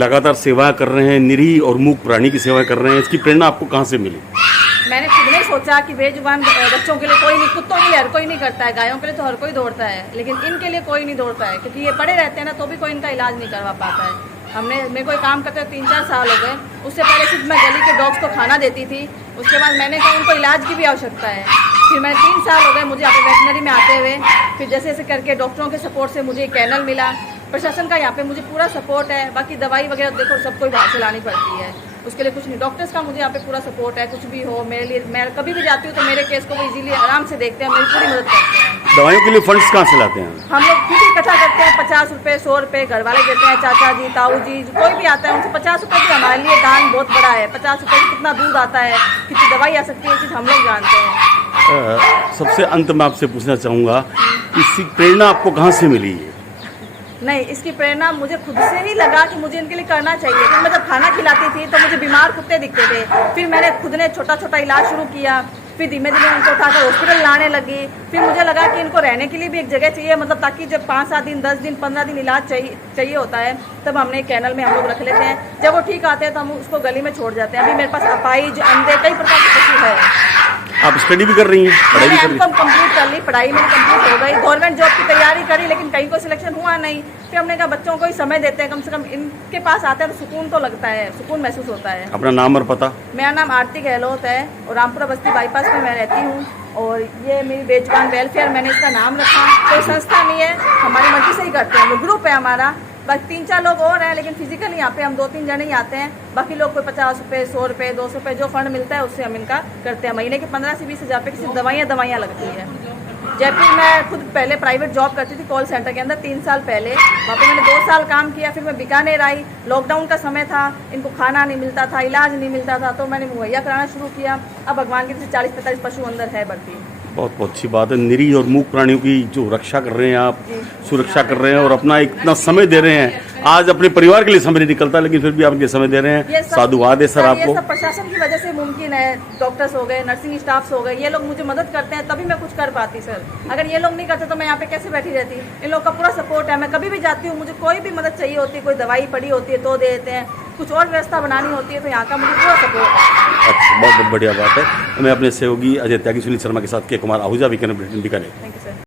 लगातार सेवा कर रहे हैं, निरीह और मूक प्राणी की सेवा कर रहे हैं, इसकी प्रेरणा आपको कहाँ से मिली? मैंने खुद नहीं सोचा कि बेजुबान बच्चों के लिए कोई नहीं, कुत्तों के लिए हर कोई नहीं करता है, गायों के लिए तो हर कोई दौड़ता है, लेकिन इनके लिए कोई नहीं दौड़ता है, क्योंकि ये पड़े रहते हैं ना, तो भी कोई इनका इलाज नहीं करवा पाता है। मेरे को काम करते 3-4 साल हो गए। उससे पहले सिर्फ मैं गली के डॉग्स को खाना देती थी। उसके बाद मैंने कहा उनको इलाज की भी आवश्यकता है। फिर मैं 3 साल हो गए मुझे यहाँ पे वेटनरी में आते हुए। फिर जैसे जैसे करके डॉक्टरों के सपोर्ट से मुझे कैनल मिला, प्रशासन का यहाँ पे मुझे पूरा सपोर्ट है। बाकी दवाई वगैरह देखो सब कोई बाहर से लानी पड़ती है, उसके लिए कुछ नहीं। डॉक्टर्स का मुझे यहाँ पे पूरा सपोर्ट है, कुछ भी हो मेरे लिए, मैं कभी भी जाती हूँ तो मेरे केस को वो इजीली आराम से देखते हैं, मेरी पूरी मदद करते हैं। दवाइयों के लिए फंड्स कहाँ से लाते हैं? हम लोग खुद ही इकट्ठा करते हैं, 50 रुपये 100 रुपये घर वाले देते हैं, चाचा जी ताऊ जी कोई भी आता है उनसे 50 रुपये भी हमारे लिए दान बहुत बड़ा है। 50 रुपये में कितना दूध आता है, कितनी दवाई आ सकती है, ये चीज़ हम लोग जानते हैं। सबसे अंत में आपसे पूछना चाहूँगा, इसकी प्रेरणा आपको कहाँ से मिली है? नहीं, इसकी प्रेरणा मुझे खुद से ही लगा कि मुझे इनके लिए करना चाहिए। फिर मैं जब खाना खिलाती थी तो मुझे बीमार कुत्ते दिखते थे, फिर मैंने खुद ने छोटा छोटा इलाज शुरू किया। फिर धीमे धीमे उनको उठाकर हॉस्पिटल लाने लगी। फिर मुझे लगा कि इनको रहने के लिए भी एक जगह चाहिए, मतलब ताकि जब 5-7 दिन 10 दिन 15 दिन इलाज चाहिए होता है, तब हमने कैनल में हम लोग रख लेते हैं। जब वो ठीक आते हैं तो हम उसको गली में छोड़ जाते हैं। अभी मेरे पास अपाइज, अंधे, कई प्रकार के पशु है। आप स्टडी भी कर रही हैं, पढ़ाई भी कर रही हैं? मैंने कंप्लीट कर ली, पढ़ाई मेरी कंप्लीट हो गई। गवर्नमेंट जॉब की तैयारी करी, लेकिन कहीं को सिलेक्शन हुआ नहीं। फिर हमने कहा बच्चों को ही समय देते हैं, कम से कम इनके पास आते हैं तो सुकून तो लगता है, सुकून महसूस होता है। अपना नाम और पता? मेरा नाम आरती गहलोत है और रामपुरा बस्ती बाईपास में मैं रहती हूँ। और ये मेरी बेजुबान वेलफेयर, मैंने इसका नाम रखा। कोई संस्था नहीं है, हमारी मर्जी से ही करते हैं, ग्रुप है हमारा। बस 3-4 लोग और हैं, लेकिन फिजिकली यहाँ पे हम 2-3 जने ही आते हैं। बाकी लोग कोई 50 रुपये 100 रुपये 200 रुपये जो फंड मिलता है उससे हम इनका करते हैं। महीने के 15 से 20 हज़ार रुपये की सिर्फ दवाइयाँ लगती है। जयपुर में खुद पहले प्राइवेट जॉब करती थी कॉल सेंटर के अंदर 3 साल पहले, वहाँ पे मैंने 2 साल काम किया। फिर मैं बीकानेर आई, लॉकडाउन का समय था, इनको खाना नहीं मिलता था, इलाज नहीं मिलता था, तो मैंने मुहैया कराना शुरू किया। अब भगवान की 40-45 पशु अंदर है भर्ती। बहुत बहुत अच्छी बात है। निरीह और मूक प्राणियों की जो रक्षा कर रहे हैं आप, सुरक्षा कर रहे हैं और अपना इतना समय दे रहे हैं। आज अपने परिवार के लिए समय नहीं निकलता, लेकिन फिर भी आप इनके समय दे रहे हैं, साधुवाद है सर आपको। ये सब प्रशासन की वजह से मुमकिन है। डॉक्टर्स हो गए, नर्सिंग स्टाफ्स हो गए, ये लोग मुझे मदद करते हैं, तभी मैं कुछ कर पाती सर। अगर ये लोग नहीं करते तो मैं यहाँ पे कैसे बैठी रहती। इन लोग का पूरा सपोर्ट है। मैं कभी भी जाती हूँ, मुझे कोई भी मदद चाहिए होती है, कोई दवाई पड़ी होती है तो दे देते हैं, कुछ और व्यवस्था बनानी होती है तो यहाँ का मुझे पूरा सपोर्ट है। अच्छा, बहुत बढ़िया बात है। मैं अपने सहयोगी अजय त्यागी सुनील शर्मा के साथ के Kumar Ahuja, Bikaner. Thank you sir.